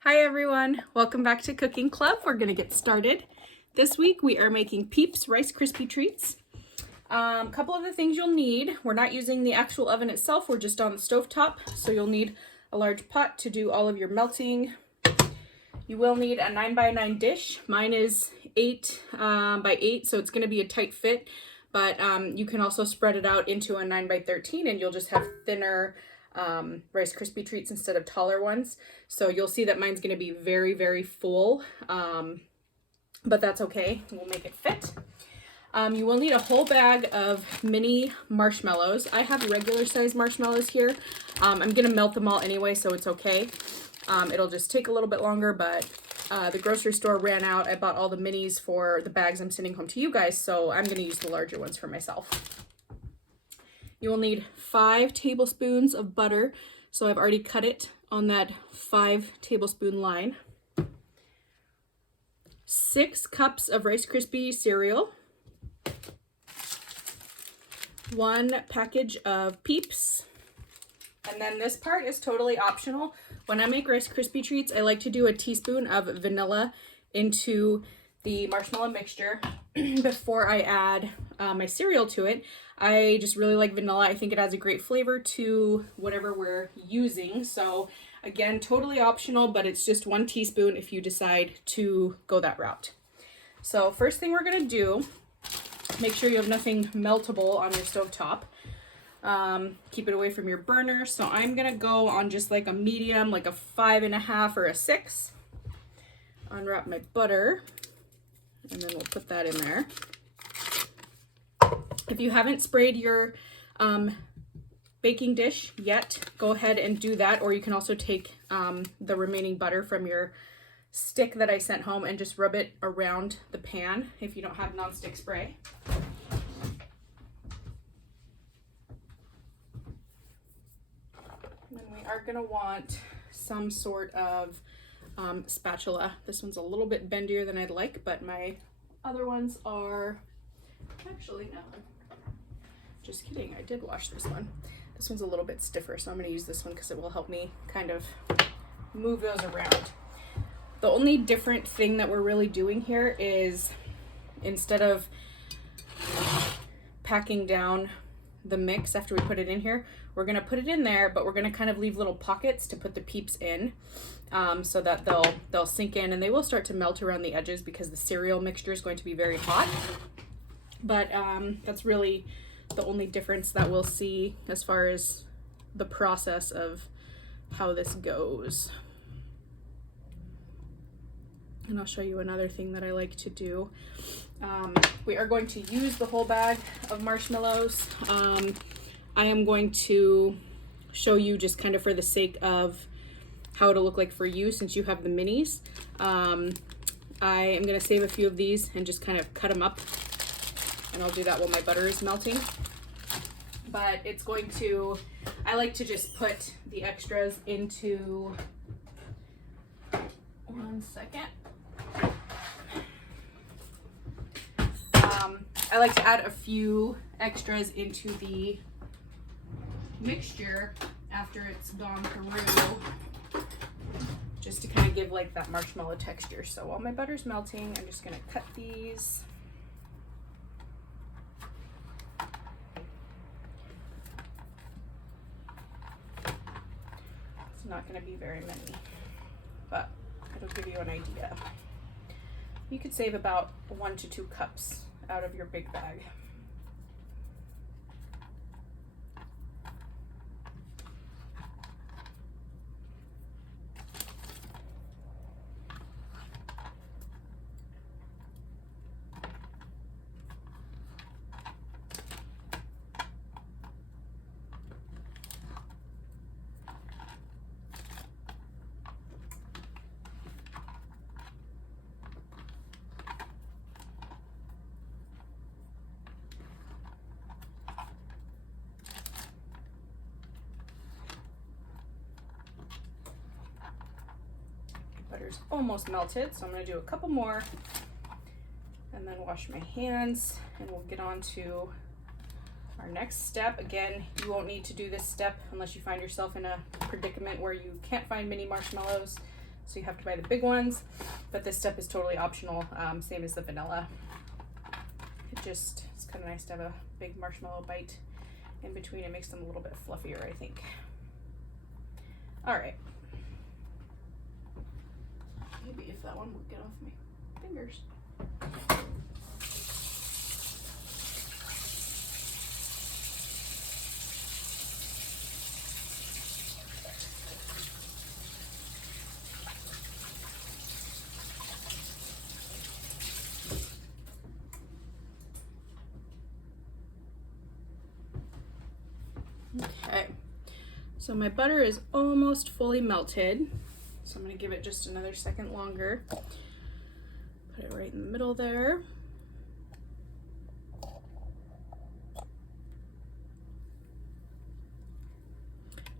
Hi everyone, welcome back to Cooking Club. We're gonna get started. This week we are making Peeps Rice Krispie treats. Couple of the things you'll need. We're not using the actual oven itself, we're just on the stovetop. So you'll need a large pot to do all of your melting. You will need a 9x9 dish. Mine is 8x8, so it's gonna be a tight fit, but you can also spread it out into a 9x13 and you'll just have thinner Rice Krispie treats instead of taller ones. So you'll see that mine's going to be very, very full, but that's okay. We'll make it fit. You will need a whole bag of mini marshmallows. I have regular size marshmallows here. I'm going to melt them all anyway, so it's okay. It'll just take a little bit longer, but the grocery store ran out. I bought all the minis for the bags I'm sending home to you guys, so I'm going to use the larger ones for myself. You will need 5 tablespoons of butter. So I've already cut it on that 5 tablespoon line. 6 cups of Rice Krispie cereal. 1 package of Peeps. And then this part is totally optional. When I make Rice Krispie treats, I like to do a teaspoon of vanilla into the marshmallow mixture before I add my cereal to it. I just really like vanilla. I think it adds a great flavor to whatever we're using. So again, totally optional, but it's just 1 teaspoon if you decide to go that route. So first thing we're gonna do, make sure you have nothing meltable on your stovetop. Keep it away from your burner. So I'm gonna go on just like a medium, like a 5.5 or a 6. Unwrap my butter, and then we'll put that in there. If you haven't sprayed your baking dish yet, go ahead and do that, or you can also take the remaining butter from your stick that I sent home and just rub it around the pan if you don't have nonstick spray. And then we are going to want some sort of spatula. This one's a little bit bendier than I'd like, but my other ones are actually no. Just kidding, I did wash this one. This one's a little bit stiffer, so I'm going to use this one because it will help me kind of move those around. The only different thing that we're really doing here is instead of packing down the mix after we put it in here, we're going to put it in there, but we're going to kind of leave little pockets to put the Peeps in so that they'll sink in, and they will start to melt around the edges because the cereal mixture is going to be very hot. But that's really the only difference that we'll see as far as the process of how this goes. And I'll show you another thing that I like to do. We are going to use the whole bag of marshmallows. I am going to show you just kind of for the sake of how it'll look like for you since you have the minis. I am going to save a few of these and just kind of cut them up. And I'll do that while my butter is melting. But it's going to, I like to just put the extras into, one second. I like to add a few extras into the mixture after it's gone through, just to kind of give like that marshmallow texture. So while my butter's melting, I'm just going to cut these. Not going to be very many, but it'll give you an idea. You could save about 1 to 2 cups out of your big bag. Butter's almost melted, so I'm going to do a couple more and then wash my hands, and we'll get on to our next step. Again, you won't need to do this step unless you find yourself in a predicament where you can't find mini marshmallows. so you have to buy the big ones, but this step is totally optional, same as the vanilla. It's kind of nice to have a big marshmallow bite in between. It makes them a little bit fluffier, I think. All right. Maybe if that one would get off my fingers. Okay, so my butter is almost fully melted, so I'm going to give it just another second longer. Put it right in the middle there.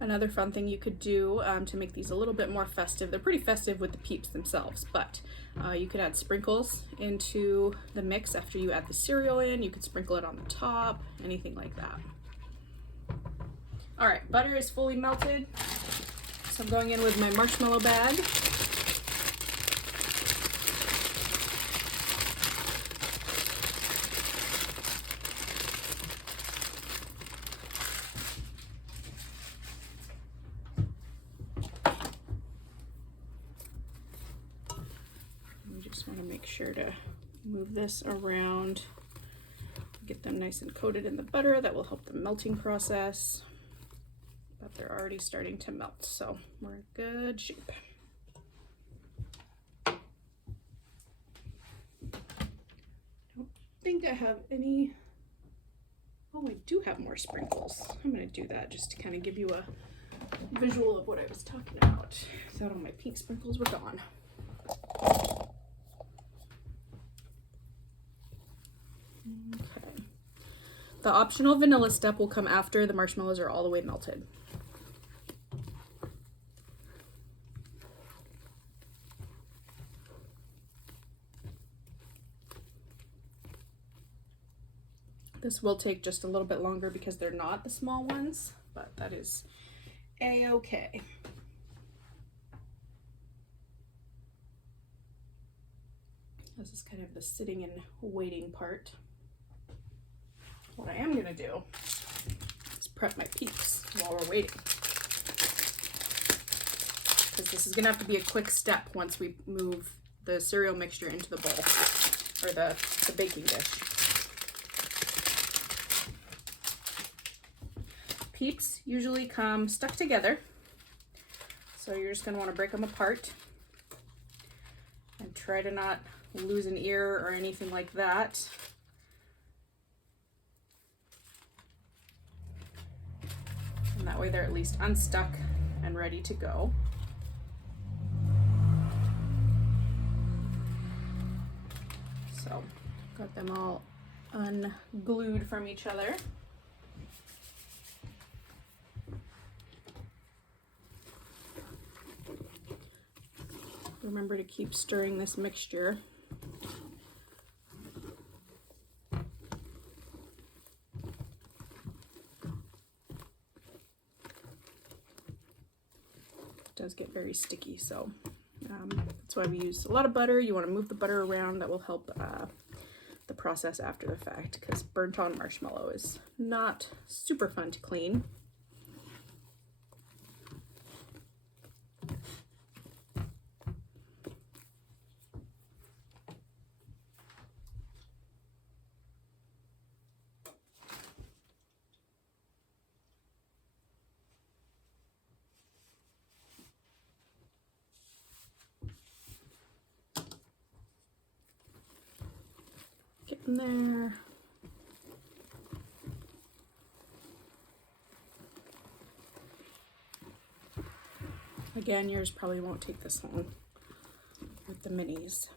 Another fun thing you could do to make these a little bit more festive, they're pretty festive with the Peeps themselves, but you could add sprinkles into the mix after you add the cereal in. You could sprinkle it on the top, anything like that. All right, butter is fully melted, so I'm going in with my marshmallow bag. You just want to make sure to move this around, get them nice and coated in the butter. That will help the melting process. But they're already starting to melt, so we're in good shape. I don't think I have any. Oh, I do have more sprinkles. I'm going to do that just to kind of give you a visual of what I was talking about. So all my pink sprinkles were gone. Okay. The optional vanilla step will come after the marshmallows are all the way melted. This will take just a little bit longer because they're not the small ones, but that is a-okay. This is kind of the sitting and waiting part. What I am gonna do is prep my Peeps while we're waiting, because this is gonna have to be a quick step once we move the cereal mixture into the bowl, or the baking dish. Peeps usually come stuck together, so you're just going to want to break them apart and try to not lose an ear or anything like that. And that way they're at least unstuck and ready to go. So got them all unglued from each other. Remember to keep stirring this mixture. It does get very sticky, so that's why we use a lot of butter. You want to move the butter around. That will help the process after the fact, because burnt on marshmallow is not super fun to clean. Getting there. Again, yours probably won't take this long with the minis.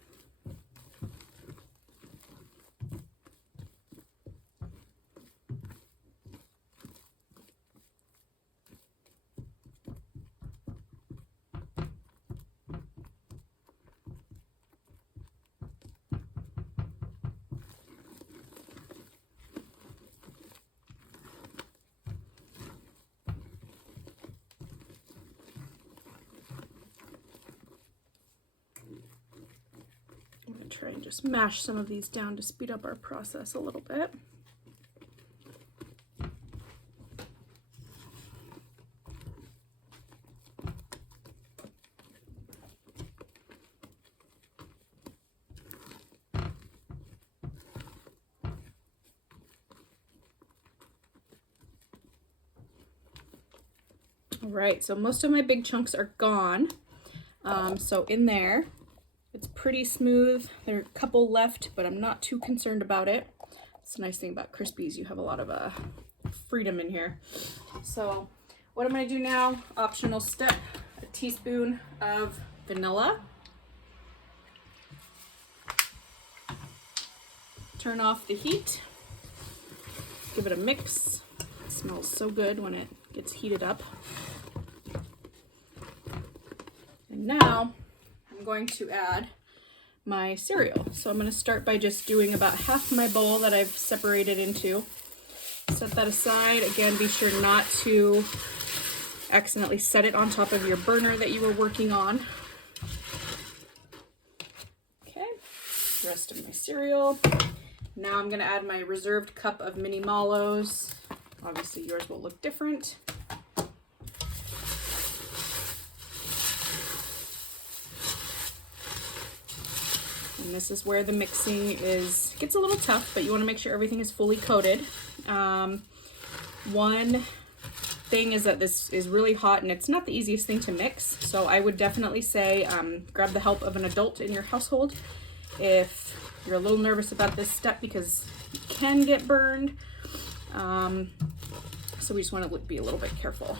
just mash some of these down to speed up our process a little bit. All right, so most of my big chunks are gone. So in there, it's pretty smooth. There are a couple left, but I'm not too concerned about it. It's a nice thing about Krispies. You have a lot of freedom in here. So what I'm gonna do now, optional step, a teaspoon of vanilla. Turn off the heat. Give it a mix. It smells so good when it gets heated up. And now I'm going to add my cereal. So I'm going to start by just doing about half my bowl that I've separated into. Set that aside. Again, be sure not to accidentally set it on top of your burner that you were working on. Okay, rest of my cereal. Now I'm going to add my reserved cup of mini mallows. Obviously yours will look different. And this is where the mixing gets a little tough, but you want to make sure everything is fully coated. One thing is that this is really hot and it's not the easiest thing to mix. So I would definitely say grab the help of an adult in your household if you're a little nervous about this step, because you can get burned. So we just want to be a little bit careful.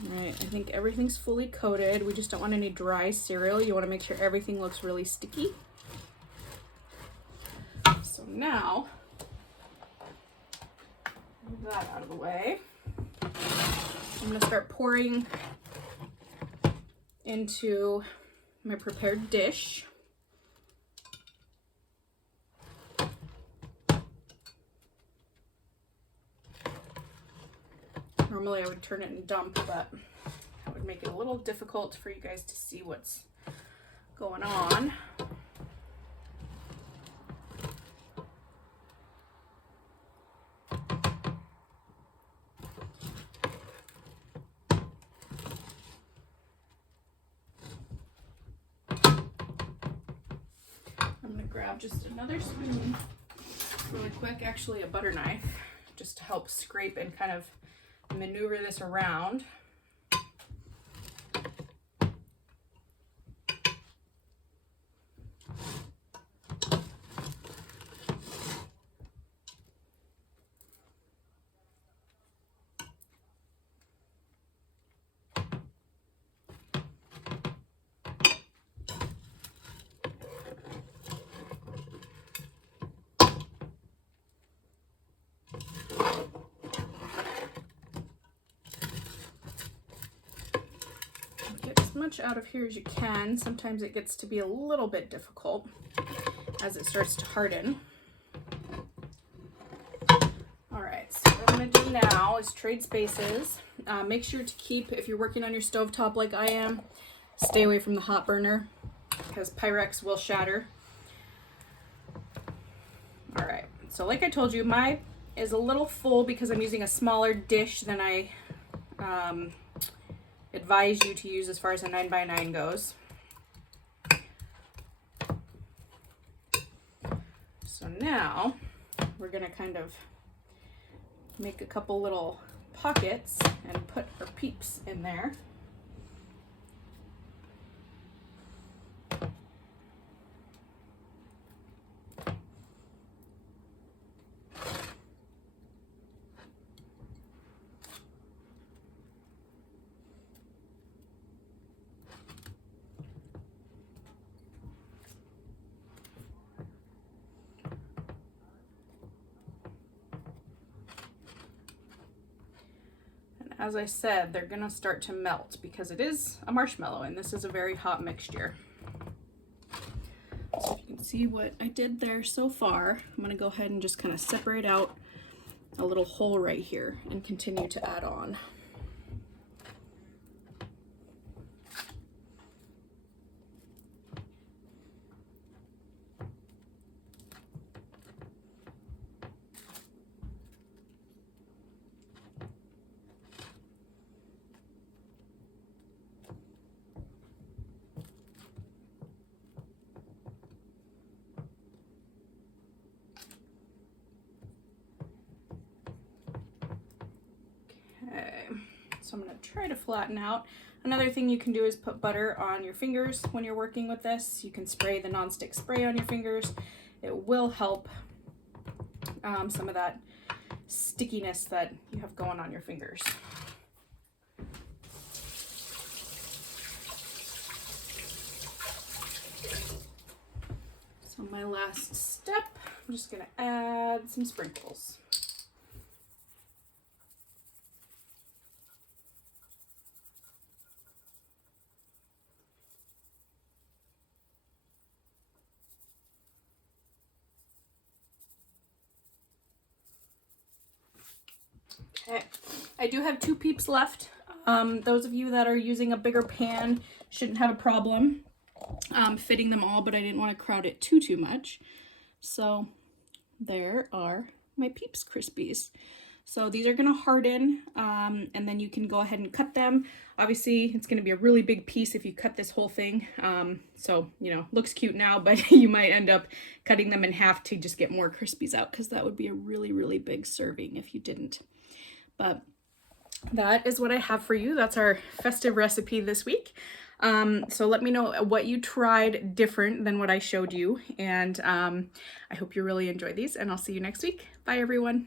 All right, I think everything's fully coated. We just don't want any dry cereal. You want to make sure everything looks really sticky. So now, move that out of the way. I'm going to start pouring into my prepared dish. Normally I would turn it and dump, but that would make it a little difficult for you guys to see what's going on. I'm going to grab just another spoon really quick, actually a butter knife, just to help scrape and kind of maneuver this around. Much out of here as you can. Sometimes it gets to be a little bit difficult as it starts to harden. All right, so what I'm going to do now is trade spaces. Make sure to keep, if you're working on your stovetop like I am, stay away from the hot burner because Pyrex will shatter. All right, so like I told you, mine is a little full because I'm using a smaller dish than I advise you to use as far as a 9x9 goes. So now we're going to kind of make a couple little pockets and put our Peeps in there. As I said, they're gonna start to melt because it is a marshmallow and this is a very hot mixture. So you can see what I did there so far. I'm going to go ahead and just kind of separate out a little hole right here and continue to add on. Okay, so I'm going to try to flatten out. Another thing you can do is put butter on your fingers when you're working with this. You can spray the nonstick spray on your fingers. It will help some of that stickiness that you have going on your fingers. So my last step, I'm just going to add some sprinkles. Okay, I do have 2 Peeps left. Those of you that are using a bigger pan shouldn't have a problem fitting them all, but I didn't want to crowd it too much. So there are my Peeps Krispies. So these are going to harden, and then you can go ahead and cut them. Obviously, it's going to be a really big piece if you cut this whole thing. So, you know, looks cute now, but you might end up cutting them in half to just get more Krispies out, because that would be a really, really big serving if you didn't. But that is what I have for you. That's our festive recipe this week. So let me know what you tried different than what I showed you. And I hope you really enjoy these, and I'll see you next week. Bye, everyone.